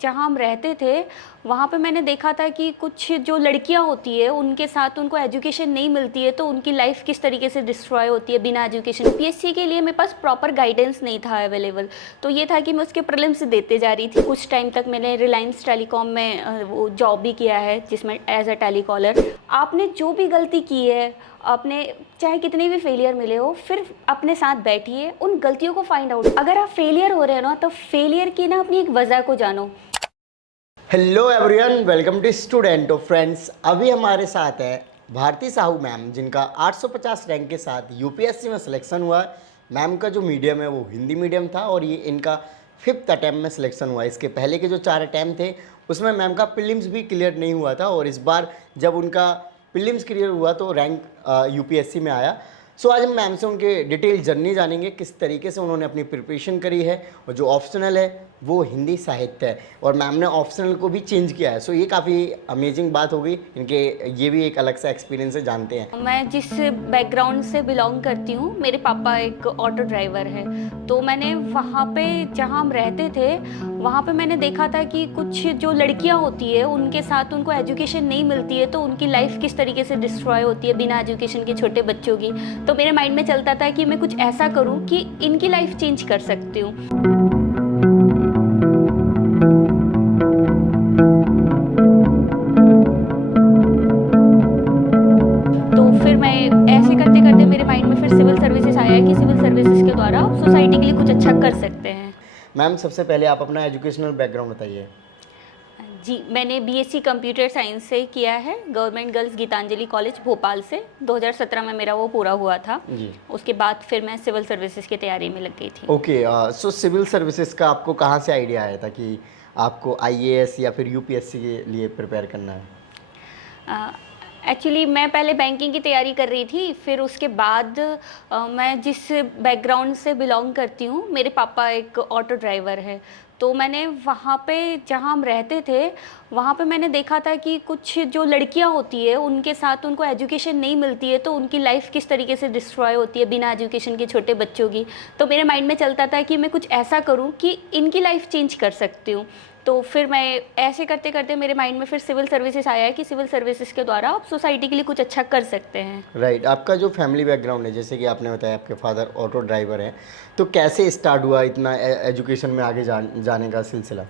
जहाँ हम रहते थे, वहाँ पे मैंने देखा था कि कुछ जो लड़कियाँ होती है, उनके साथ उनको एजुकेशन नहीं मिलती है, तो उनकी लाइफ किस तरीके से डिस्ट्रॉय होती है बिना एजुकेशन। पीएससी के लिए मेरे पास प्रॉपर गाइडेंस नहीं था अवेलेबल, तो ये था कि मैं उसके प्रीलिम्स देते जा रही थी। कुछ टाइम तक मैंने रिलायंस टेलीकॉम में वो जॉब भी किया है, जिसमें एज अ टेलीकॉलर। आपने जो भी गलती की है, आपने चाहे कितने भी फेलियर मिले हो, फिर अपने साथ बैठिए, उन गलतियों को फाइंड आउट। अगर आप फेलियर हो रहे हो ना, तो फेलियर की ना अपनी एक वजह को जानो। Hello everyone, welcome to student of friends. अभी हमारे साथ है भारती साहू मैम, जिनका 850 रैंक के साथ यूपीएससी में सिलेक्शन हुआ। मैम का जो मीडियम है वो हिंदी मीडियम था और ये इनका 5th अटैम्प्ट में सिलेक्शन हुआ। इसके पहले के जो 4 अटैम्प्ट थे उसमें मैम का प्रीलिम्स भी क्लियर नहीं हुआ था और इस बार जब उनका प्रीलिम्स क्लियर हुआ तो रैंक यूपीएससी में आया। सो आज हम मैम से उनके डिटेल जर्नी जानेंगे, किस तरीके से उन्होंने अपनी प्रिपरेशन करी है। और जो ऑप्शनल है वो हिंदी साहित्य है और मैम ने ऑप्शनल को भी चेंज किया है। सो ये काफ़ी अमेजिंग बात हो गई इनके, ये भी एक अलग सा एक्सपीरियंस है, जानते हैं। मैं जिस बैकग्राउंड से बिलोंग करती हूँ, मेरे पापा एक ऑटो ड्राइवर है, तो मैंने वहाँ पे जहाँ हम रहते थे, वहाँ पे मैंने देखा था कि कुछ जो लड़कियाँ होती है, उनके साथ उनको एजुकेशन नहीं मिलती है, तो उनकी लाइफ किस तरीके से डिस्ट्रॉय होती है बिना एजुकेशन के, छोटे बच्चों की। तो मेरे माइंड में चलता था कि मैं कुछ ऐसा करूँ कि इनकी लाइफ चेंज कर सकती हूँ। तो फिर मैं ऐसे करते करते मेरे माइंड में फिर सिविल सर्विसेज आया कि सिविल सर्विसेज के द्वारा आप सोसाइटी के लिए कुछ अच्छा कर सकते हैं। मैम सबसे पहले आप अपना एजुकेशनल बैकग्राउंड बताइए। जी, मैंने बीएससी कंप्यूटर साइंस से किया है, government girls Gitanjali college Bhopal से। 2017 में मेरा वो पूरा हुआ था जी। उसके बाद फिर मैं सिविल सर्विसेज की तैयारी में लग गई थी। ओके, सो सिविल सर्विसेज का आपको कहाँ से आइडिया आया था कि आपको आईएएस या फिर यूपीएससी के लिए प्रिपेयर करना है? एक्चुअली मैं पहले बैंकिंग की तैयारी कर रही थी, फिर उसके बाद मैं जिस बैकग्राउंड से बिलोंग करती हूँ, मेरे पापा एक ऑटो ड्राइवर है, तो मैंने वहाँ पे जहाँ हम रहते थे, वहाँ पे मैंने देखा था कि कुछ जो लड़कियाँ होती है, उनके साथ उनको एजुकेशन नहीं मिलती है, तो उनकी लाइफ किस तरीके से डिस्ट्रॉय होती है बिना एजुकेशन के, छोटे बच्चों की। तो मेरे माइंड में चलता था कि मैं कुछ ऐसा करूँ कि इनकी लाइफ चेंज कर सकती हूँ। तो फिर मैं ऐसे करते करते मेरे माइंड में फिर सिविल सर्विसेज आया कि सिविल सर्विसेज के द्वारा आप सोसाइटी के लिए कुछ अच्छा कर सकते हैं। राइट, आपका जो फैमिली बैकग्राउंड है, जैसे कि आपने बताया आपके फादर ऑटो ड्राइवर हैं, तो कैसे स्टार्ट हुआ इतना एजुकेशन में आगे जाने का सिलसिला?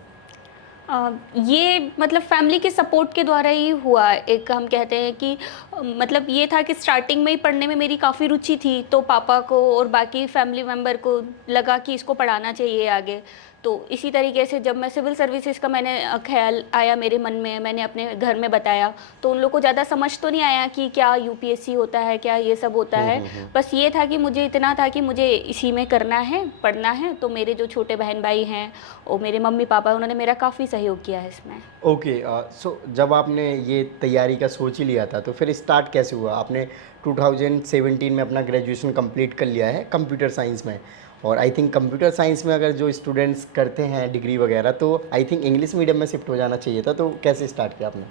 ये मतलब फैमिली के सपोर्ट के द्वारा ही हुआ। एक हम कहते हैं कि मतलब ये था कि स्टार्टिंग में ही पढ़ने में मेरी काफ़ी रुचि थी, तो पापा को और बाकी फैमिली मेम्बर को लगा कि इसको पढ़ाना चाहिए आगे। तो इसी तरीके से जब मैं सिविल सर्विसेज का मैंने ख्याल आया मेरे मन में, मैंने अपने घर में बताया, तो उन लोग को ज़्यादा समझ तो नहीं आया कि क्या यूपीएससी होता है, क्या ये सब होता है। बस ये था कि मुझे इतना था कि मुझे इसी में करना है, पढ़ना है। तो मेरे जो छोटे बहन भाई हैं और मेरे मम्मी पापा, उन्होंने मेरा काफ़ी सहयोग किया है इसमें। ओके, सो जब आपने ये तैयारी का सोच ही लिया था, तो फिर स्टार्ट कैसे हुआ? आपने 2017 में अपना ग्रेजुएशन कंप्लीट कर लिया है कंप्यूटर साइंस में, और आई थिंक कंप्यूटर साइंस में अगर जो स्टूडेंट्स करते हैं डिग्री वगैरह, तो आई थिंक इंग्लिश मीडियम में शिफ्ट हो जाना चाहिए था। तो कैसे स्टार्ट किया आपने?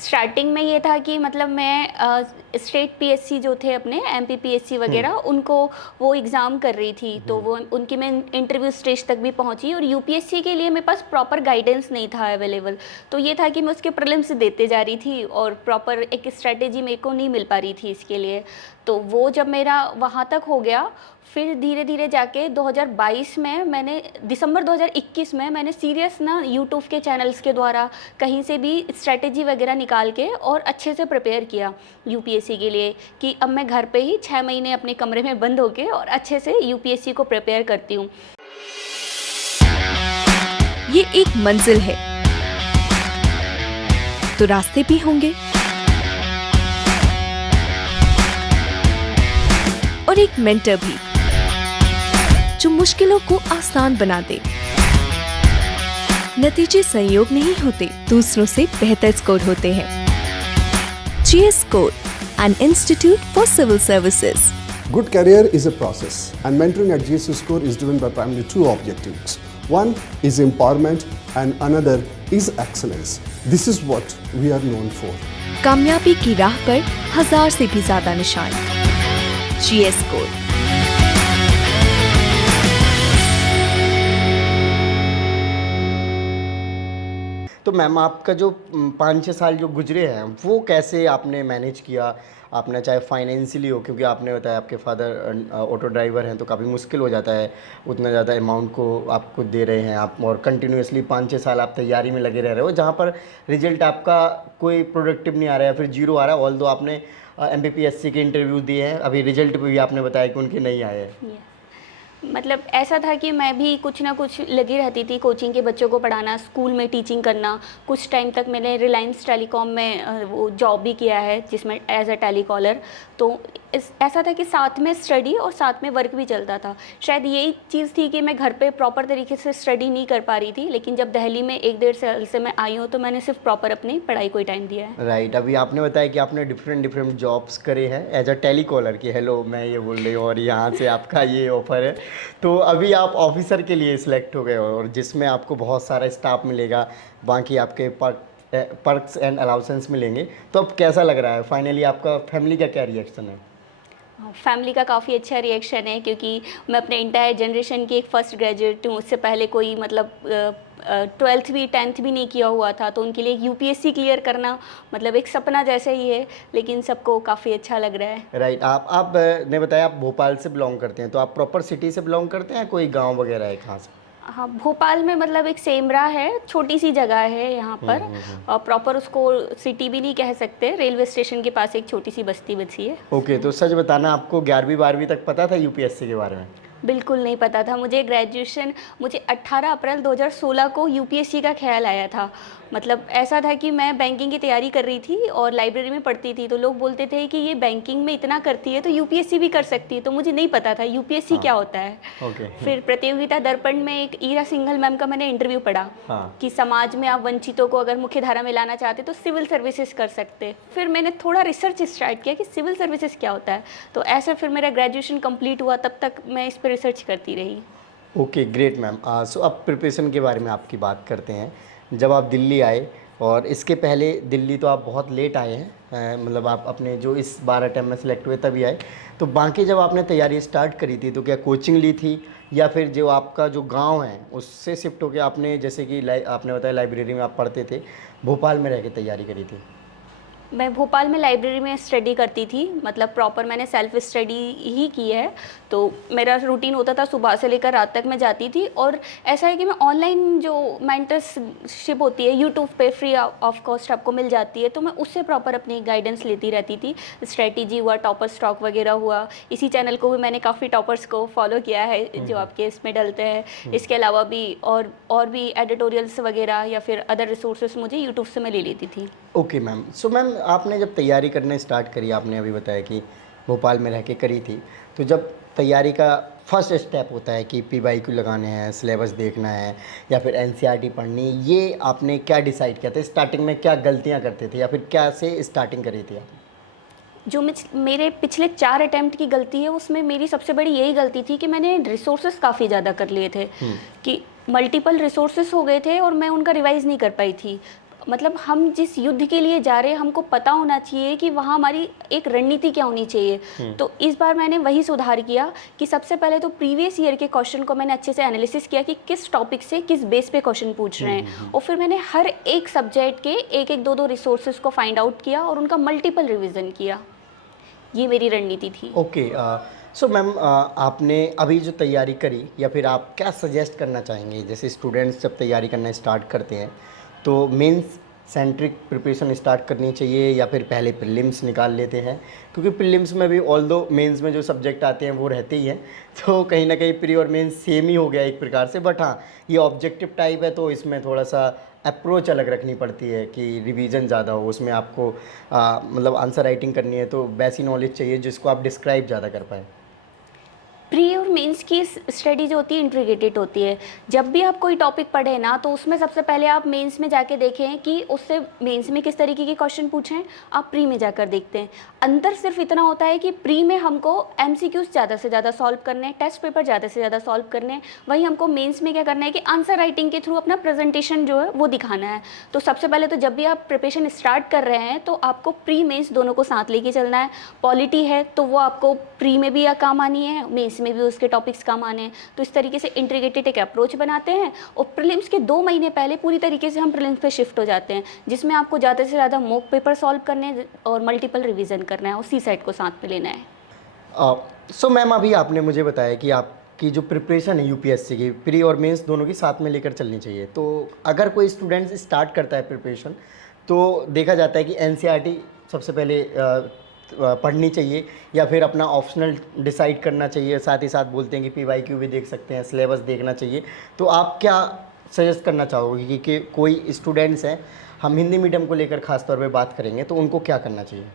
स्टार्टिंग में ये था कि मतलब मैं स्टेट पीएससी जो थे अपने एमपी पीएससी वगैरह, उनको वो एग्ज़ाम कर रही थी, तो वो उनकी मैं इंटरव्यू स्टेज तक भी पहुंची। और यूपीएससी के लिए मेरे पास प्रॉपर गाइडेंस नहीं था अवेलेबल, तो ये था कि मैं उसके प्रीलिम्स देते जा रही थी और प्रॉपर एक स्ट्रेटेजी मेरे को नहीं मिल पा रही थी इसके लिए। तो वो जब मेरा वहाँ तक हो गया, फिर धीरे धीरे जाके 2022 में मैंने, दिसंबर 2021 में मैंने सीरियस ना यूट्यूब के चैनल्स के द्वारा कहीं से भी स्ट्रेटेजी वगैरह निकाल के और अच्छे से प्रिपेयर किया यूपीएससी के लिए, कि अब मैं घर पे ही 6 महीने अपने कमरे में बंद होके और अच्छे से यूपीएससी को प्रिपेयर करती हूँ। ये एक मंजिल है तो रास्ते भी होंगे, और एक मेंटर भी जो मुश्किलों को आसान बना दे। नतीजे संयोग नहीं होते, दूसरों से बेहतर स्कोर होते हैं। GS Score, an institute for civil services. Good career is a process, and mentoring at GS Score is driven by primarily 2 objectives. One is empowerment and another is excellence. This is what we are known for. कामयाबी की राह पर 1000 से भी ज्यादा निशान। GS Score। तो ma'am आपका जो 5-6 साल जो गुजरे हैं वो कैसे आपने मैनेज किया? आपने चाहे फाइनेंशियली हो, क्योंकि आपने बताया आपके फादर ऑटो ड्राइवर हैं, तो काफ़ी मुश्किल हो जाता है उतना ज़्यादा अमाउंट को आपको दे रहे हैं आप, और कंटिन्यूअसली 5-6 साल आप तैयारी में लगे रह रहे हो जहाँ पर रिजल्ट आपका कोई प्रोडक्टिव नहीं आ रहा है, फिर जीरो आ रहा है। ऑल दो आपने MPPSC के इंटरव्यू दिए हैं, अभी रिजल्ट भी आपने बताया कि उनके नहीं आए हैं। Yeah. मतलब ऐसा था कि मैं भी कुछ ना कुछ लगी रहती थी, कोचिंग के बच्चों को पढ़ाना, स्कूल में टीचिंग करना। कुछ टाइम तक मैंने रिलायंस टेलीकॉम में वो जॉब भी किया है जिसमें एज अ टेलीकॉलर। तो ऐसा था कि साथ में स्टडी और साथ में वर्क भी चलता था। शायद यही चीज़ थी कि मैं घर पे प्रॉपर तरीके से स्टडी नहीं कर पा रही थी, लेकिन जब दिल्ली में 1-1.5 साल से मैं आई हूँ तो मैंने सिर्फ प्रॉपर अपनी पढ़ाई को ही टाइम दिया है। राइट, अभी आपने बताया कि आपने डिफरेंट जॉब्स करे हैं एज अ टेलीकॉलर की, हेलो मैं ये बोल रही हूँ और यहाँ से आपका ये ऑफ़र है। तो अभी आप ऑफिसर के लिए सिलेक्ट हो गए हो, और जिसमें आपको बहुत सारा स्टाफ मिलेगा, बाकी आपके पर्क्स एंड अलाउंसेंस मिलेंगे। तो अब कैसा लग रहा है फाइनली? आपका फैमिली का क्या रिएक्शन है? फैमिली का काफ़ी अच्छा रिएक्शन है, क्योंकि मैं अपने इंटायर जनरेशन की एक फ़र्स्ट ग्रेजुएट हूँ। उससे पहले कोई मतलब 12th भी 10th भी नहीं किया हुआ था, तो उनके लिए UPSC क्लियर करना मतलब एक सपना जैसा ही है, लेकिन सबको काफ़ी अच्छा लग रहा है। राइट, आप ने बताया आप भोपाल से बिलोंग करते हैं, तो आप प्रॉपर सिटी से बिलोंग करते हैं, कोई गांव वगैरह है कहाँ से? हाँ, भोपाल में मतलब एक सेमरा है, छोटी सी जगह है यहाँ पर, और प्रॉपर उसको सिटी भी नहीं कह सकते। रेलवे स्टेशन के पास एक छोटी सी बस्ती बसी है। ओके, तो सच बताना, आपको 11वीं 12वीं तक पता था UPSC के बारे में? बिल्कुल नहीं पता था मुझे। मुझे 18 अप्रैल 2016 को UPSC का ख्याल आया था। मतलब ऐसा था कि मैं बैंकिंग की तैयारी कर रही थी और लाइब्रेरी में पढ़ती थी, तो लोग बोलते थे कि ये बैंकिंग में इतना करती है तो UPSC भी कर सकती है। तो मुझे नहीं पता था UPSC क्या होता है। ओके। फिर प्रतियोगिता दर्पण में एक ईरा सिंघल मैम का मैंने इंटरव्यू पढ़ा कि समाज में आप वंचितों को अगर मुख्य धारा में लाना चाहते तो सिविल सर्विसेज कर सकते। फिर मैंने थोड़ा रिसर्च स्टार्ट किया कि सिविल सर्विसेज क्या होता है, तो ऐसे फिर मेरा ग्रेजुएशन कंप्लीट हुआ। तब तक मैं इस पर रिसर्च करती रही। Okay, great ma'am. सो अब प्रिपरेशन के बारे में आपकी बात करते हैं। जब आप दिल्ली आए, और इसके पहले दिल्ली तो आप बहुत लेट आए हैं, मतलब आप अपने जो इस बार अटैम्प्ट में सेलेक्ट हुए तभी आए। तो बाकी जब आपने तैयारी स्टार्ट करी थी तो क्या कोचिंग ली थी, या फिर जो आपका जो गांव है उससे शिफ्ट होकर आपने, जैसे कि आपने बताया लाइब्रेरी में आप पढ़ते थे, भोपाल में रह के तैयारी करी थी? मैं भोपाल में लाइब्रेरी में स्टडी करती थी, मतलब प्रॉपर मैंने सेल्फ स्टडी ही की है। तो मेरा रूटीन होता था, सुबह से लेकर रात तक मैं जाती थी। और ऐसा है कि मैं ऑनलाइन जो मेंटरशिप होती है यूट्यूब पे फ्री ऑफ कॉस्ट आपको मिल जाती है, तो मैं उससे प्रॉपर अपनी गाइडेंस लेती रहती थी। स्ट्रेटेजी हुआ, टॉपर स्टॉक वगैरह हुआ, इसी चैनल को भी मैंने काफ़ी टॉपर्स को फॉलो किया है जो आपके इसमें डलते हैं। इसके अलावा भी और भी एडिटोरियल्स वगैरह या फिर अदर रिसोर्सेज मुझे यूट्यूब से मैं ले लेती थी। Okay ma'am. सो मैम, आपने जब तैयारी करना स्टार्ट करी, आपने अभी बताया कि भोपाल में रह के करी थी, तो जब तैयारी का फर्स्ट स्टेप होता है कि PYQ लगाने हैं, सिलेबस देखना है, या फिर NCERT पढ़नी, ये आपने क्या डिसाइड किया था? स्टार्टिंग में क्या गलतियां करते थे, या फिर क्या से स्टार्टिंग करी थी आप? जो मेरे पिछले 4 अटैम्प्ट की गलती है, उसमें मेरी सबसे बड़ी यही गलती थी कि मैंने रिसोर्सेज काफ़ी ज़्यादा कर लिए थे, कि मल्टीपल रिसोर्सेज हो गए थे और मैं उनका रिवाइज़ नहीं कर पाई थी। मतलब हम जिस युद्ध के लिए जा रहे हैं, हमको पता होना चाहिए कि वहाँ हमारी एक रणनीति क्या होनी चाहिए। तो इस बार मैंने वही सुधार किया कि सबसे पहले तो प्रीवियस ईयर के क्वेश्चन को मैंने अच्छे से एनालिसिस किया कि किस टॉपिक से किस बेस पे क्वेश्चन पूछ रहे हैं, और फिर मैंने हर एक सब्जेक्ट के 1-1, 2-2 रिसोर्सेज को फाइंड आउट किया और उनका मल्टीपल रिविज़न किया। ये मेरी रणनीति थी। ओके। सो मैम, आपने अभी जो तैयारी करी, या फिर आप क्या सजेस्ट करना चाहेंगे? जैसे स्टूडेंट्स जब तैयारी करना स्टार्ट करते हैं तो मेंस सेंट्रिक प्रिपरेशन स्टार्ट करनी चाहिए, या फिर पहले प्रीलिम्स निकाल लेते हैं? क्योंकि प्रीलिम्स में भी ऑल्दो मेंस में जो सब्जेक्ट आते हैं वो रहते ही हैं, तो कहीं ना कहीं प्री और मेंस सेम ही हो गया एक प्रकार से। बट हाँ, ये ऑब्जेक्टिव टाइप है तो इसमें थोड़ा सा अप्रोच अलग रखनी पड़ती है कि रिवीजन ज़्यादा हो उसमें। आपको मतलब आंसर राइटिंग करनी है तो वैसी नॉलेज चाहिए जिसको आप डिस्क्राइब ज़्यादा कर पाएँ। प्री और मेंस की स्टडी जो होती है इंटीग्रेटेड होती है। जब भी आप कोई टॉपिक पढ़े ना, तो उसमें सबसे पहले आप मेंस में जाके देखें कि उससे मेंस में किस तरीके के क्वेश्चन पूछे हैं, आप प्री में जाकर देखते हैं। अंतर सिर्फ इतना होता है कि प्री में हमको MCQs ज़्यादा से ज़्यादा सॉल्व करने हैं, टेस्ट पेपर ज़्यादा से ज़्यादा सॉल्व करने हैं। वहीं हमको मेंस में क्या करना है कि आंसर राइटिंग के थ्रू अपना प्रेजेंटेशन जो है वो दिखाना है। तो सबसे पहले तो जब भी आप प्रिपरेशन स्टार्ट कर रहे हैं तो आपको प्री मेंस दोनों को साथ लेके चलना है। पॉलिटी है तो वो आपको प्री में भी काम आनी है, मेंस में भी उसके टॉपिक्स कम आने हैं। तो इस तरीके से इंटीग्रेटेड एक अप्रोच बनाते हैं और प्रीलिम्स के 2 महीने पहले पूरी तरीके से हम प्रीलिम्स पे शिफ्ट हो जाते हैं, जिसमें आपको ज़्यादा से ज़्यादा मॉक पेपर सॉल्व करने हैं और मल्टीपल रिवीजन करना है और सीसेट को साथ में लेना है। सो मैम, अभी आपने मुझे बताया कि आपकी जो प्रिपरेशन है यूपीएससी की, प्री और मेंस दोनों की साथ में लेकर चलनी चाहिए। तो अगर कोई स्टूडेंट स्टार्ट करता है प्रिपरेशन, तो देखा जाता है कि एनसीईआरटी सबसे पहले पढ़नी चाहिए या फिर अपना ऑप्शनल डिसाइड करना चाहिए। साथ ही साथ बोलते हैं कि पीवाईक्यू भी देख सकते हैं, सिलेबस देखना चाहिए। तो आप क्या सजेस्ट करना चाहोगे कि कोई स्टूडेंट्स हैं, हम हिंदी मीडियम को लेकर खास तौर पे बात करेंगे, तो उनको क्या करना चाहिए?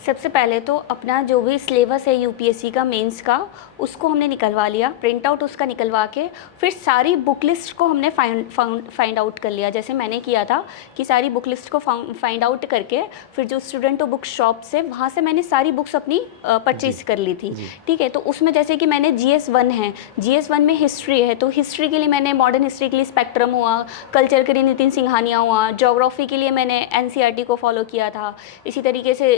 सबसे पहले तो अपना जो भी सिलेबस है यूपीएससी का मेंस का, उसको हमने निकलवा लिया, प्रिंट आउट उसका निकलवा के फिर सारी बुक लिस्ट को हमने फाइंड आउट कर लिया, जैसे मैंने किया था कि सारी बुक लिस्ट को फाइंड आउट करके फिर जो स्टूडेंट बुक शॉप से, वहाँ से मैंने सारी बुक्स अपनी परचेज कर ली थी। ठीक है, तो उसमें जैसे कि मैंने GS1 है, GS1 में हिस्ट्री है, तो हिस्ट्री के लिए मैंने मॉडर्न हिस्ट्री के लिए स्पेक्ट्रम हुआ, कल्चर के लिए नितिन सिंघानिया हुआ, जोग्राफी के लिए मैंने एनसीईआरटी को फॉलो किया था। इसी तरीके से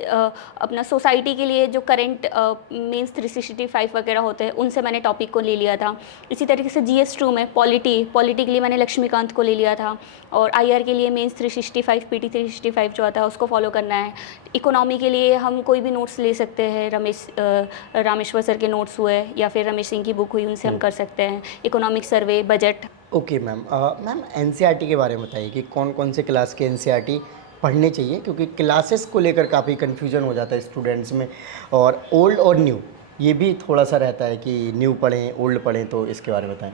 अपना सोसाइटी के लिए जो करंट मेंस 365 वगैरह होते हैं, उनसे मैंने टॉपिक को ले लिया था। इसी तरीके से GS2 में पॉलिटी के लिए मैंने लक्ष्मीकांत को ले लिया था, और IR के लिए मेंस 365 PT 365 जो आता है उसको फॉलो करना है। इकोनॉमी के लिए हम कोई भी नोट्स ले सकते हैं, रामेश्वर सर के नोट्स हुए या फिर रमेश सिंह की बुक हुई, उनसे हम कर सकते हैं। Economic survey, budget. Okay ma'am, ma'am NCERT के बारे में बताइए कि कौन कौन से क्लास के एनसीईआरटी पढ़ने चाहिए, क्योंकि क्लासेस को लेकर काफ़ी कन्फ्यूजन हो जाता है स्टूडेंट्स में, और ओल्ड और न्यू ये भी थोड़ा सा रहता है कि न्यू पढ़ें ओल्ड पढ़ें, तो इसके बारे में बताएं।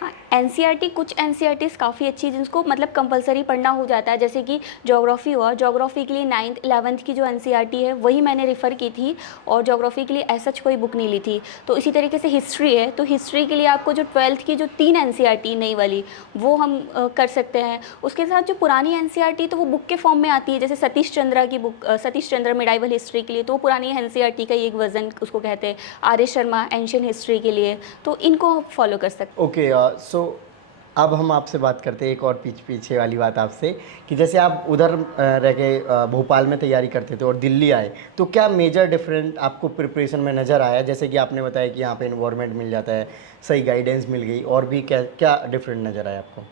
हाँ, एनसीईआरटी कुछ एनसीईआरटीज़ काफ़ी अच्छी जिनको मतलब कंपलसरी पढ़ना हो जाता है, जैसे कि ज्योग्राफी हुआ। ज्योग्राफी के लिए 9th 11th की जो एनसीईआरटी है वही मैंने रेफ़र की थी, और ज्योग्राफी के लिए ऐसा कोई बुक नहीं ली थी। तो इसी तरीके से हिस्ट्री है, तो हिस्ट्री के लिए आपको जो 12th की जो 3 एनसीईआरटी नई वाली, वो हम कर सकते हैं। उसके साथ जो पुरानी एनसीईआरटी तो वो बुक के फॉर्म में आती है, जैसे सतीश चंद्रा की book, Satish Chandra medieval history के लिए, तो वो पुरानी एनसीईआरटी का एक वर्जन उसको कहते हैं। आर्य शर्मा एंशियंट हिस्ट्री के लिए, तो इनको आप फॉलो कर सकते हैं। ओके, सो अब हम आपसे बात करते हैं एक और पीछे वाली बात आपसे, कि जैसे आप उधर रह के भोपाल में तैयारी करते थे और दिल्ली आए, तो क्या मेजर डिफरेंट आपको प्रिपरेशन में नज़र आया? जैसे कि आपने बताया कि यहाँ पे इन्वायरमेंट मिल जाता है, सही गाइडेंस मिल गई, और भी क्या क्या डिफरेंट नज़र आया आपको?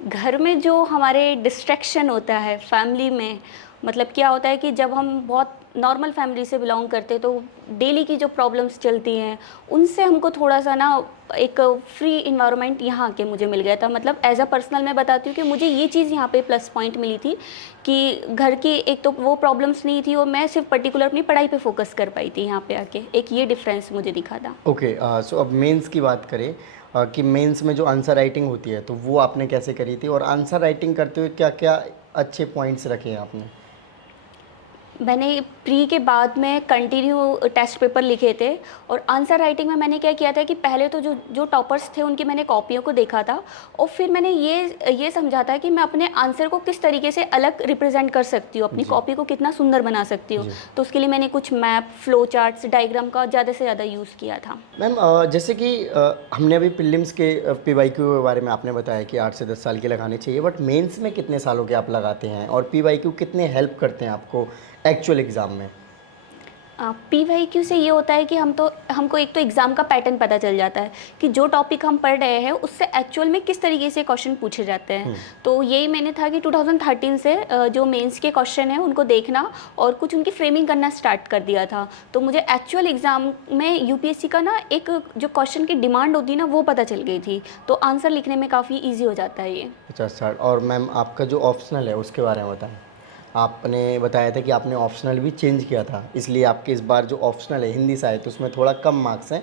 घर में जो हमारे डिस्ट्रैक्शन होता है फैमिली में, मतलब क्या होता है कि जब हम बहुत नॉर्मल फैमिली से बिलोंग करते हैं, तो डेली की जो प्रॉब्लम्स चलती हैं उनसे हमको थोड़ा सा ना एक फ्री इन्वायरमेंट यहाँ आके मुझे मिल गया था। मतलब एज अ पर्सनल मैं बताती हूँ कि मुझे ये चीज़ यहाँ पे प्लस पॉइंट मिली थी कि घर की एक तो वो प्रॉब्लम्स नहीं थी, और मैं सिर्फ पर्टिकुलर अपनी पढ़ाई पे फोकस कर पाई थी यहाँ पे आके। एक ये डिफरेंस मुझे दिखा था। ओके, सो अब मेंस की बात करें कि मेंस में जो आंसर राइटिंग होती है, तो वो आपने कैसे करी थी, और आंसर राइटिंग करते हुए क्या क्या अच्छे पॉइंट्स रखे हैं आपने? मैंने प्री के बाद में कंटिन्यू टेस्ट पेपर लिखे थे, और आंसर राइटिंग में मैंने क्या किया था कि पहले तो जो टॉपर्स थे उनकी मैंने कॉपियों को देखा था, और फिर मैंने ये समझा था कि मैं अपने आंसर को किस तरीके से अलग रिप्रेजेंट कर सकती हूँ, अपनी कॉपी को कितना सुंदर बना सकती हूँ। तो उसके लिए मैंने कुछ मैप, फ्लो चार्ट्स, डायग्राम का ज़्यादा से ज़्यादा यूज़ किया था। मैम, जैसे कि हमने अभी प्रीलिम्स के पीवाईक्यू के बारे में आपने बताया कि 8 से 10 साल के लगाने चाहिए, बट मेंस में कितने सालों के आप लगाते हैं, और पीवाईक्यू कितने हेल्प करते हैं आपको एक्चुअल एग्ज़ाम में? पीवाईक्यू से ये होता है कि हमको एक तो एग्ज़ाम का पैटर्न पता चल जाता है कि जो टॉपिक हम पढ़ रहे हैं उससे एक्चुअल में किस तरीके से क्वेश्चन पूछे जाते हैं। तो यही मैंने था कि 2013 से जो मेंस के क्वेश्चन हैं उनको देखना और कुछ उनकी फ्रेमिंग करना स्टार्ट कर दिया था। तो मुझे एक्चुअल एग्ज़ाम में यूपीएससी का ना एक जो क्वेश्चन की डिमांड होती है ना, वो पता चल गई थी, तो आंसर लिखने में काफ़ी ईजी हो जाता है ये। अच्छा, और मैम आपका जो ऑप्शनल है उसके बारे में बताएं। आपने बताया था कि आपने ऑप्शनल भी चेंज किया था, इसलिए आपके इस बार जो ऑप्शनल है हिंदी साहित्य, उसमें थोड़ा कम मार्क्स हैं।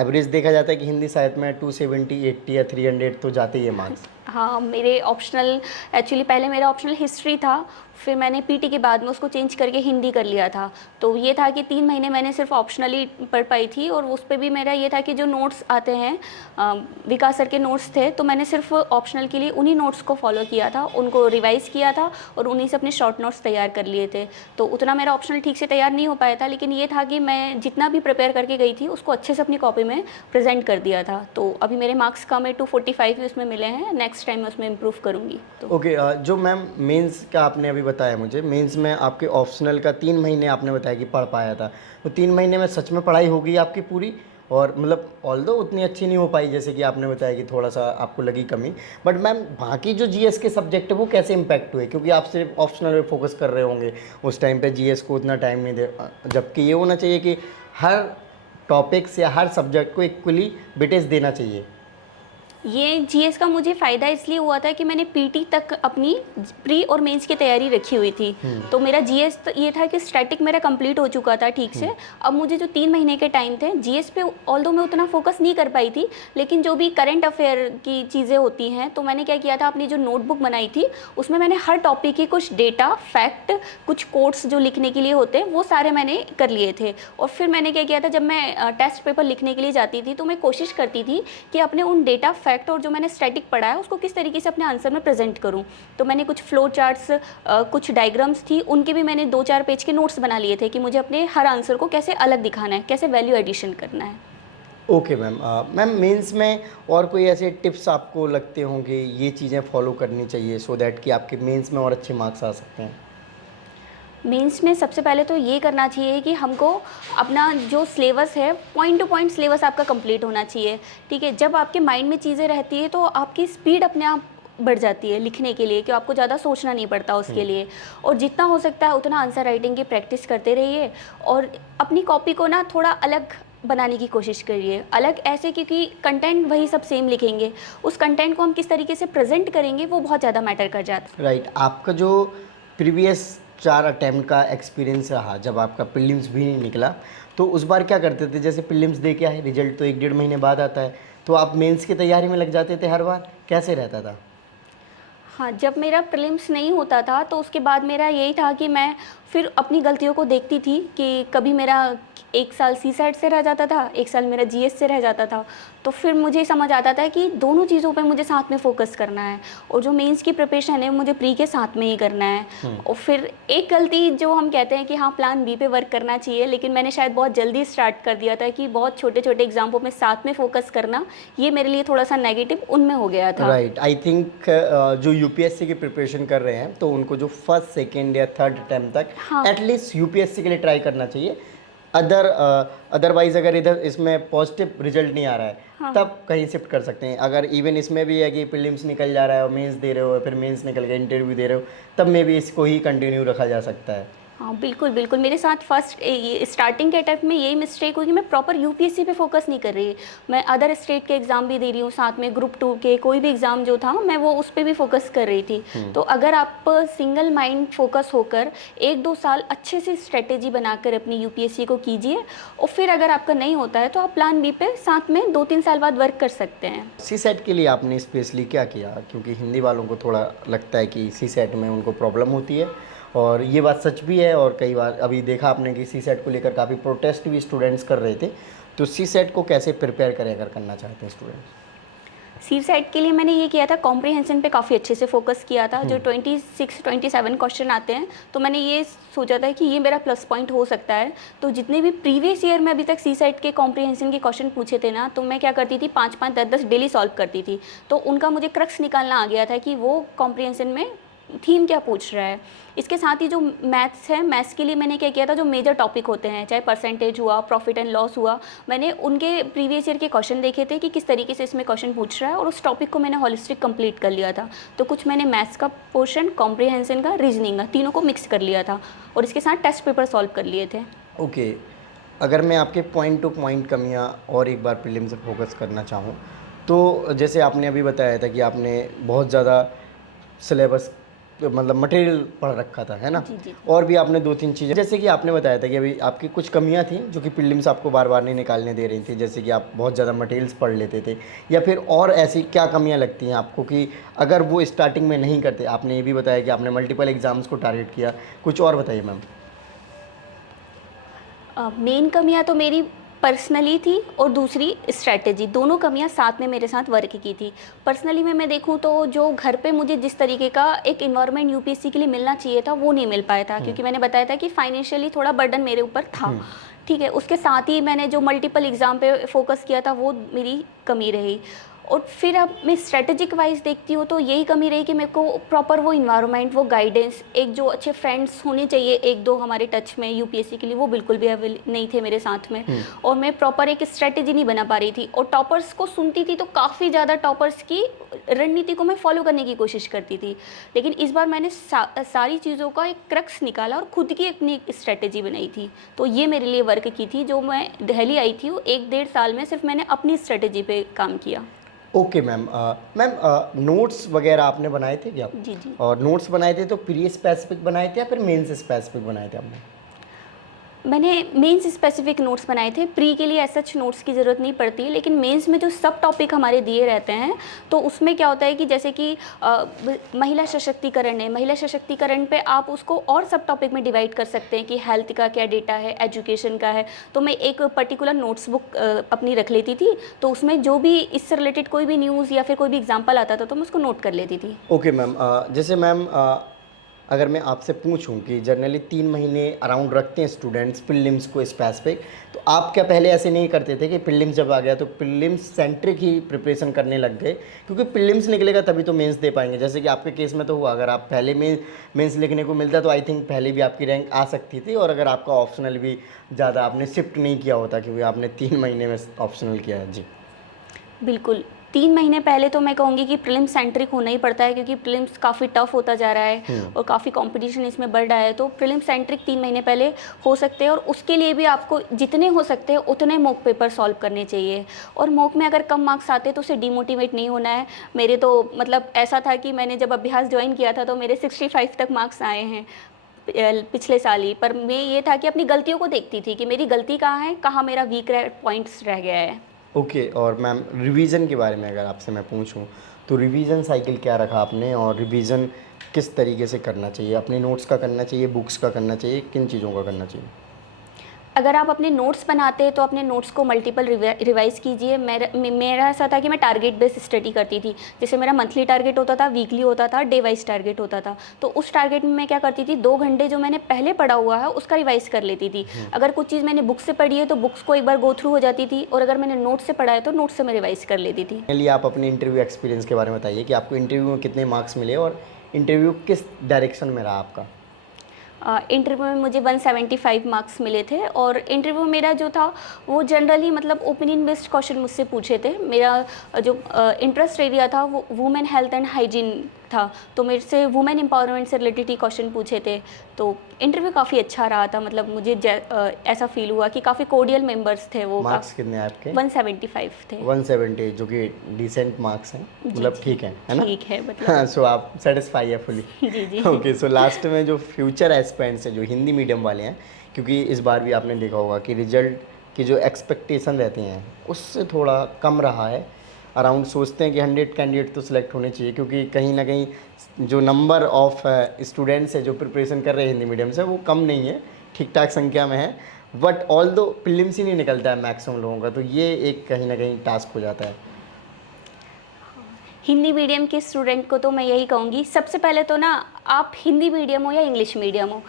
एवरेज देखा जाता है कि हिंदी साहित्य में 270, 80 या 300 तो जाते ही है मार्क्स। हाँ, मेरे ऑप्शनल एक्चुअली पहले मेरा ऑप्शनल हिस्ट्री था, फिर मैंने पीटी के बाद में उसको चेंज करके हिंदी कर लिया था। तो ये था कि 3 महीने मैंने सिर्फ ऑप्शनली पढ़ पाई थी, और उस पर भी मेरा ये था कि जो नोट्स आते हैं, विकास सर के नोट्स थे, तो मैंने सिर्फ ऑप्शनल के लिए उन्हीं नोट्स को फॉलो किया था, उनको रिवाइज़ किया था और उन्हीं से अपने शॉर्ट नोट्स तैयार कर लिए थे। तो उतना मेरा ऑप्शनल ठीक से तैयार नहीं हो पाया था, लेकिन ये था कि मैं जितना भी प्रिपेयर करके गई थी उसको अच्छे से अपनी कॉपी में प्रेजेंट कर दिया था। तो अभी मेरे मार्क्स कम है, 245 उसमें मिले हैं, नेक्स्ट टाइम मैं उसमें इम्प्रूव करूँगी। तो ओके, जो मैम मेंस का आपने अभी बताया मुझे, मेंस में आपके ऑप्शनल का 3 महीने आपने बताया कि पढ़ पाया था, तो 3 महीने में सच में पढ़ाई हो गई आपकी पूरी? और मतलब ऑल्दो उतनी अच्छी नहीं हो पाई जैसे कि आपने बताया कि थोड़ा सा आपको लगी कमी, बट मैम बाकी जो जीएस के सब्जेक्ट है वो कैसे इम्पैक्ट हुए? क्योंकि आप सिर्फ ऑप्शनल में फोकस कर रहे होंगे उस टाइम पे, जीएस को उतना टाइम नहीं दे, जबकि ये होना चाहिए कि हर टॉपिक्स या हर सब्जेक्ट को इक्वली वेटेज देना चाहिए। ये जीएस का मुझे फ़ायदा इसलिए हुआ था कि मैंने पीटी तक अपनी प्री और मेंस की तैयारी रखी हुई थी। तो मेरा जीएस ये था कि स्टैटिक मेरा कंप्लीट हो चुका था ठीक से। अब मुझे जो 3 महीने के टाइम थे जीएस पे, ऑल्दो मैं उतना फोकस नहीं कर पाई थी, लेकिन जो भी करंट अफेयर की चीज़ें होती हैं, तो मैंने क्या किया था, अपनी जो नोटबुक बनाई थी उसमें मैंने हर टॉपिक की कुछ डेटा, फैक्ट, कुछ कोट्स जो लिखने के लिए होते हैं वो सारे मैंने कर लिए थे। और फिर मैंने क्या किया था, जब मैं टेस्ट पेपर लिखने के लिए जाती थी तो मैं कोशिश करती थी कि अपने उन डेटा, फैक्ट और जो मैंने स्टैटिक पढ़ा है उसको किस तरीके से अपने आंसर में प्रेजेंट करूं। तो मैंने कुछ फ्लो चार्ट्स, कुछ डायग्राम्स थी, उनके भी मैंने 2-4 पेज के नोट्स बना लिए थे कि मुझे अपने हर आंसर को कैसे अलग दिखाना है, कैसे वैल्यू एडिशन करना है। Okay ma'am. मैम मेंस में और कोई ऐसे टिप्स आपको लगते होंगे ये चीज़ें फॉलो करनी चाहिए सो दैट कि आपके मेंस में और अच्छे मार्क्स आ सकते हैं? मेंस में सबसे पहले तो ये करना चाहिए कि हमको अपना जो सिलेबस है, पॉइंट टू पॉइंट सिलेबस आपका कंप्लीट होना चाहिए, ठीक है। जब आपके माइंड में चीज़ें रहती है तो आपकी स्पीड अपने आप बढ़ जाती है लिखने के लिए, कि आपको ज़्यादा सोचना नहीं पड़ता उसके लिए। और जितना हो सकता है उतना आंसर राइटिंग की प्रैक्टिस करते रहिए और अपनी कॉपी को ना थोड़ा अलग बनाने की कोशिश करिए। अलग ऐसे, क्योंकि कंटेंट वही सब सेम लिखेंगे, उस कंटेंट को हम किस तरीके से प्रेजेंट करेंगे वो बहुत ज़्यादा मैटर कर जाता है। राइट। आपका जो प्रीवियस 4 अटैम्प्ट का एक्सपीरियंस रहा, जब आपका प्रीलिम्स भी नहीं निकला, तो उस बार क्या करते थे? जैसे प्रीलिम्स दे के आए, रिजल्ट तो 1-1.5 महीने बाद आता है, तो आप मेंस की तैयारी में लग जाते थे हर बार, कैसे रहता था? हाँ, जब मेरा प्रीलिम्स नहीं होता था तो उसके बाद मेरा यही था कि मैं फिर अपनी गलतियों को देखती थी कि कभी मेरा 1 साल सीसैट से रह जाता था, 1 साल मेरा जीएस से रह जाता था। तो फिर मुझे समझ आता था कि दोनों चीज़ों पे मुझे साथ में फ़ोकस करना है, और जो मेंस की प्रिपरेशन है मुझे प्री के साथ में ही करना है। और फिर एक गलती जो हम कहते हैं कि हाँ, प्लान बी पे वर्क करना चाहिए, लेकिन मैंने शायद बहुत जल्दी स्टार्ट कर दिया था कि बहुत छोटे-छोटे एग्ज़ामों में साथ में फ़ोकस करना, ये मेरे लिए थोड़ा-सा नेगेटिव उनमें हो गया था। राइट। आई थिंक जो यूपीएससी की प्रिपरेशन कर रहे हैं तो उनको जो फर्स्ट, सेकेंड या थर्ड अटैम्प्ट तक हाँ। एटलीस्ट यूपीएससी के लिए ट्राई करना चाहिए। अदरवाइज अगर इधर इसमें पॉजिटिव रिजल्ट नहीं आ रहा है तब कहीं शिफ्ट कर सकते हैं। अगर इवन इसमें भी है कि प्रीलिम्स निकल जा रहा है और मेंस दे रहे हो, फिर मेंस निकल गया, इंटरव्यू दे रहे हो, तब में भी इसको ही कंटिन्यू रखा जा सकता है। हाँ, बिल्कुल, बिल्कुल। मेरे साथ फर्स्ट स्टार्टिंग के अटेम्प्ट में यही मिस्टेक हुई कि मैं प्रॉपर यूपीएससी पे फोकस नहीं कर रही। मैं अदर स्टेट के एग्ज़ाम भी दे रही हूँ, साथ में ग्रुप 2 के कोई भी एग्ज़ाम जो था मैं वो उस पे भी फोकस कर रही थी। तो अगर आप सिंगल माइंड फोकस होकर 1-2 साल अच्छे से स्ट्रेटेजी बनाकर अपनी यूपीएससी को कीजिए, और फिर अगर आपका नहीं होता है तो आप प्लान बी पे साथ में 2-3 साल बाद वर्क कर सकते हैं। सीसेट के लिए आपने स्पेशली क्या किया? क्योंकि हिंदी वालों को थोड़ा लगता है कि सीसेट में उनको प्रॉब्लम होती है, और ये बात सच भी है। और कई बार अभी देखा आपने कि सीसेट को लेकर काफ़ी प्रोटेस्ट भी स्टूडेंट्स कर रहे थे, तो सीसेट को कैसे प्रिपेयर करें अगर करना चाहते हैं स्टूडेंट्स? सीसेट के लिए मैंने ये किया था, कॉम्प्रिहेंशन पे काफ़ी अच्छे से फोकस किया था। जो 26-27 क्वेश्चन आते हैं, तो मैंने ये सोचा था कि ये मेरा प्लस पॉइंट हो सकता है। तो जितने भी प्रीवियस ईयर में अभी तक सीसेट के कॉम्प्रिहेंशन के क्वेश्चन पूछे थे ना, तो मैं क्या करती थी, 5-5, 10-10 डेली सॉल्व करती थी। तो उनका मुझे क्रक्स निकालना आ गया था कि वो कॉम्प्रिहेंशन में थीम क्या पूछ रहा है। इसके साथ ही जो मैथ्स है, मैथ्स के लिए मैंने क्या किया था, जो मेजर टॉपिक होते हैं, चाहे परसेंटेज हुआ, प्रॉफिट एंड लॉस हुआ, मैंने उनके प्रीवियस ईयर के क्वेश्चन देखे थे कि किस तरीके से इसमें क्वेश्चन पूछ रहा है, और उस टॉपिक को मैंने हॉलिस्टिक कंप्लीट कर लिया था। तो कुछ मैंने मैथ्स का पोर्शन, कॉम्प्रिहेंशन का, रीजनिंग का, तीनों को मिक्स कर लिया था, और इसके साथ टेस्ट पेपर सॉल्व कर लिए थे। ओके। अगर मैं आपके पॉइंट टू पॉइंट कमियां और एक बार प्रीलिम्स पे फोकस करना चाहूँ, तो जैसे आपने अभी बताया था कि आपने बहुत ज़्यादा सिलेबस मतलब मटेरियल पढ़ रखा था, है ना? जी, जी। और भी आपने 2-3 चीज़ें, जैसे कि आपने बताया था कि अभी आपकी कुछ कमियां थी जो कि प्रीलिम्स आपको बार बार नहीं निकालने दे रही थी, जैसे कि आप बहुत ज़्यादा मटेरियल्स पढ़ लेते थे, या फिर और ऐसी क्या कमियां लगती हैं आपको कि अगर वो स्टार्टिंग में नहीं करते? आपने ये भी बताया कि आपने मल्टीपल एग्जाम्स को टारगेट किया, कुछ और बताइए मैम। मेन कमियां तो मेरी पर्सनली थी, और दूसरी स्ट्रैटेजी, दोनों कमियां साथ में मेरे साथ वर्क की थी। पर्सनली में मैं देखूं तो जो घर पे मुझे जिस तरीके का एक इन्वायरमेंट यूपीएससी के लिए मिलना चाहिए था वो नहीं मिल पाया था, क्योंकि मैंने बताया था कि फाइनेंशियली थोड़ा बर्डन मेरे ऊपर था। ठीक है, उसके साथ ही मैंने जो मल्टीपल एग्ज़ाम पे फोकस किया था वो मेरी कमी रही। और फिर अब मैं स्ट्रेटेजिक वाइज देखती हूँ तो यही कमी रही कि मेरे को प्रॉपर वो इन्वायरमेंट, वो गाइडेंस, एक जो अच्छे फ्रेंड्स होने चाहिए, एक दो हमारे टच में यूपीएससी के लिए, वो बिल्कुल भी नहीं थे मेरे साथ में। और मैं प्रॉपर एक स्ट्रेटेजी नहीं बना पा रही थी। और टॉपर्स को सुनती थी तो काफ़ी ज़्यादा टॉपर्स की रणनीति को मैं फॉलो करने की कोशिश करती थी, लेकिन इस बार मैंने सारी चीज़ों का एक क्रक्स निकाला और खुद की अपनी स्ट्रेटेजी बनाई थी। तो ये मेरे लिए वर्क की थी। जो मैं दिल्ली आई थी वो 1-1.5 साल में सिर्फ मैंने अपनी स्ट्रेटेजी पे काम किया। Okay ma'am. मैम नोट्स वगैरह आपने बनाए थे क्या? जी जी। और नोट्स बनाए थे तो प्री स्पेसिफिक बनाए थे या फिर मेंस स्पेसिफिक बनाए थे आपने? मैंने मेंस स्पेसिफिक नोट्स बनाए थे। प्री के लिए सच नोट्स की ज़रूरत नहीं पड़ती, लेकिन मेंस में जो सब टॉपिक हमारे दिए रहते हैं तो उसमें क्या होता है कि जैसे कि महिला सशक्तिकरण है, महिला सशक्तिकरण पे आप उसको और सब टॉपिक में डिवाइड कर सकते हैं कि हेल्थ का क्या डेटा है, एजुकेशन का है। तो मैं एक पर्टिकुलर नोट्स बुक अपनी रख लेती थी, तो उसमें जो भी इससे रिलेटेड कोई भी न्यूज़ या फिर कोई भी एग्जाम्पल आता था तो मैं उसको नोट कर लेती थी। Okay ma'am. जैसे मैम अगर मैं आपसे पूछूं कि जनरली 3 महीने अराउंड रखते हैं स्टूडेंट्स प्रीलिम्स को स्पेसिफिक, तो आप क्या पहले ऐसे नहीं करते थे कि प्रीलिम्स जब आ गया तो प्रीलिम्स सेंट्रिक ही प्रिपरेशन करने लग गए, क्योंकि प्रीलिम्स निकलेगा तभी तो मेंस दे पाएंगे? जैसे कि आपके केस में तो हुआ, अगर आप पहले में मेंस लिखने को मिलता तो आई थिंक पहले भी आपकी रैंक आ सकती थी, और अगर आपका ऑप्शनल भी ज़्यादा आपने शिफ्ट नहीं किया होता, क्योंकि आपने 3 महीने में ऑप्शनल किया है। जी बिल्कुल। 3 महीने पहले तो मैं कहूँगी कि प्रीलिम्स सेंट्रिक होना ही पड़ता है, क्योंकि प्रीलिम्स काफ़ी टफ होता जा रहा है और काफ़ी कंपटीशन इसमें बढ़ रहा है। तो प्रीलिम्स सेंट्रिक 3 महीने पहले हो सकते हैं, और उसके लिए भी आपको जितने हो सकते हैं उतने मॉक पेपर सॉल्व करने चाहिए। और मॉक में अगर कम मार्क्स आते तो उसे डिमोटिवेट नहीं होना है। मेरे तो मतलब ऐसा था कि मैंने जब अभ्यास ज्वाइन किया था तो मेरे 65 तक मार्क्स आए हैं पिछले साल ही। पर मैं ये था कि अपनी गलतियों को देखती थी कि मेरी गलती कहाँ है, कहाँ मेरा वीक पॉइंट्स रह गया है। ओके। और मैम रिवीजन के बारे में अगर आपसे मैं पूछूं तो रिवीजन साइकिल क्या रखा आपने, और रिवीजन किस तरीके से करना चाहिए? अपने नोट्स का करना चाहिए, बुक्स का करना चाहिए, किन चीज़ों का करना चाहिए? अगर आप अपने नोट्स बनाते हैं तो अपने नोट्स को मल्टीपल रिवाइज़ कीजिए। मेरा ऐसा था कि मैं टारगेट बेस्ड स्टडी करती थी। जैसे मेरा मंथली टारगेट होता था, वीकली होता था, डे वाइज टारगेट होता था। तो उस टारगेट में मैं क्या करती थी, 2 घंटे जो मैंने पहले पढ़ा हुआ है उसका रिवाइज़ कर लेती थी। अगर कुछ चीज़ मैंने बुक से पढ़ी है तो बुक्स को एक बार गो थ्रू हो जाती थी, और अगर मैंने नोट से पढ़ा है तो नोट से मैं रिवाइज़ कर लेती थी। लिए आप अपने इंटरव्यू एक्सपीरियंस के बारे में बताइए कि आपको इंटरव्यू में कितने मार्क्स मिले और इंटरव्यू किस डायरेक्शन में रहा आपका? इंटरव्यू में मुझे 175 मार्क्स मिले थे, और इंटरव्यू मेरा जो था वो जनरली मतलब ओपिनियन बेस्ड क्वेश्चन मुझसे पूछे थे। मेरा जो इंटरेस्ट एरिया था वो वुमेन हेल्थ एंड हाइजीन था, तो मेरे से वुमेन एम्पावरमेंट से रिलेटेड ही क्वेश्चन पूछे थे। तो इंटरव्यू काफ़ी अच्छा रहा था। मतलब मुझे ऐसा फील हुआ कि काफ़ी कोर्डियल मेंबर्स थे वो। मार्क्स कितने आपके? 175 थे। 170, जो कि डिसेंट मार्क्स हैं, मतलब ठीक है ना? ठीक है मतलब। हाँ, सो आप सेटिस्फाई है फुली? जी जी। ओके। सो लास्ट में जो फ्यूचर एस्पेरेंट्स हैं जो हिंदी मीडियम वाले हैं, क्योंकि इस बार भी आपने देखा होगा कि रिजल्ट की जो एक्सपेक्टेशन रहती हैं उससे थोड़ा कम रहा है। अराउंड सोचते हैं कि 100 कैंडिडेट तो सिलेक्ट होने चाहिए, क्योंकि कहीं ना कहीं जो नंबर ऑफ स्टूडेंट्स है जो प्रिपरेशन कर रहे हैं हिंदी मीडियम से वो कम नहीं है, ठीक ठाक संख्या में है। बट ऑल दो प्रीलिम्स ही नहीं निकलता है मैक्सिमम लोगों का, तो ये एक कहीं ना कहीं टास्क हो जाता है। हिंदी मीडियम के स्टूडेंट को तो मैं यही कहूँगी, सबसे पहले तो ना आप हिंदी मीडियम हो या इंग्लिश मीडियम हो,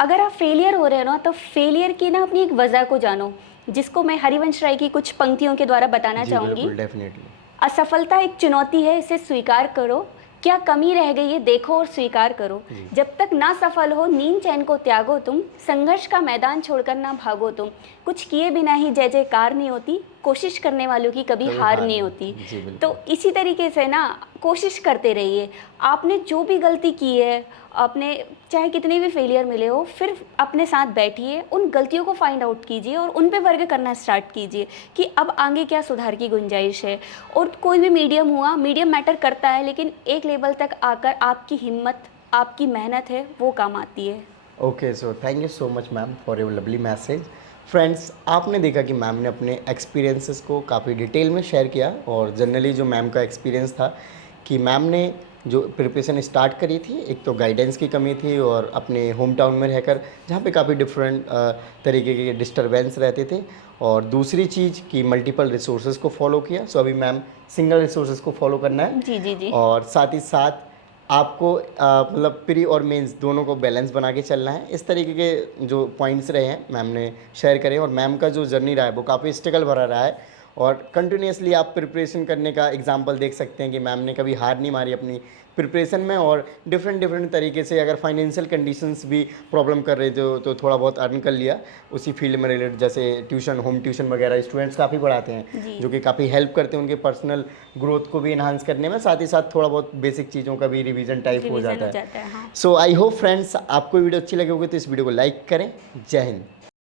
अगर आप फेलियर हो रहे हो ना तो फेलियर की ना अपनी एक वजह को जानो, जिसको मैं हरिवंश राय की कुछ पंक्तियों के द्वारा बताना चाहूँगी। डेफिनेटली। असफलता एक चुनौती है, इसे स्वीकार करो। क्या कमी रह गई है देखो और स्वीकार करो। जब तक ना सफल हो नींद चैन को त्यागो तुम, संघर्ष का मैदान छोड़कर ना भागो तुम। कुछ किए बिना ही जय जयकार नहीं होती, कोशिश करने वालों की कभी हार नहीं होती। तो इसी तरीके से ना कोशिश करते रहिए। आपने जो भी गलती की है, आपने चाहे कितने भी फेलियर मिले हो, फिर अपने साथ बैठिए, उन गलतियों को फाइंड आउट कीजिए और उन पे वर्क करना स्टार्ट कीजिए कि अब आगे क्या सुधार की गुंजाइश है। और कोई भी मीडियम हुआ, मीडियम मैटर करता है, लेकिन एक लेवल तक आकर आपकी हिम्मत, आपकी मेहनत है वो काम आती है। Okay, so thank you so much ma'am for your lovely message. Friends, आपने देखा कि मैम ने अपने एक्सपीरियंसेस को काफ़ी डिटेल में शेयर किया, और जनरली जो मैम का एक्सपीरियंस था कि मैम ने जो प्रिपरेशन स्टार्ट करी थी, एक तो गाइडेंस की कमी थी, और अपने होम टाउन में रहकर जहाँ पे काफ़ी डिफरेंट तरीके के डिस्टर्बेंस रहते थे, और दूसरी चीज़ कि मल्टीपल रिसोर्सेज को फॉलो किया। सो अभी मैम सिंगल रिसोर्सेज को फॉलो करना है। जी जी जी। और साथ ही साथ आपको मतलब प्री और मेंस दोनों को बैलेंस बना के चलना है। इस तरीके के जो पॉइंट्स रहे हैं मैम ने शेयर करे, और मैम का जो जर्नी रहा है वो काफ़ी स्ट्रगल भरा रहा है, और कंटिन्यूसली आप प्रिपरेशन करने का एग्जांपल देख सकते हैं कि मैम ने कभी हार नहीं मारी अपनी प्रिपरेशन में, और डिफरेंट तरीके से अगर फाइनेंशियल कंडीशंस भी प्रॉब्लम कर रहे थे तो थोड़ा बहुत अर्न कर लिया उसी फील्ड में रिलेटेड, जैसे ट्यूशन, होम ट्यूशन वगैरह स्टूडेंट्स काफ़ी पढ़ाते हैं जो कि काफ़ी हेल्प करते हैं उनके पर्सनल ग्रोथ को भी इन्हांस करने में, साथ ही साथ थोड़ा बहुत बेसिक चीज़ों का भी रिवीजन टाइप हो जाता है। हाँ। सो आई होप फ्रेंड्स आपको वीडियो अच्छी लगी होगी तो इस वीडियो को लाइक करें। जय हिंद।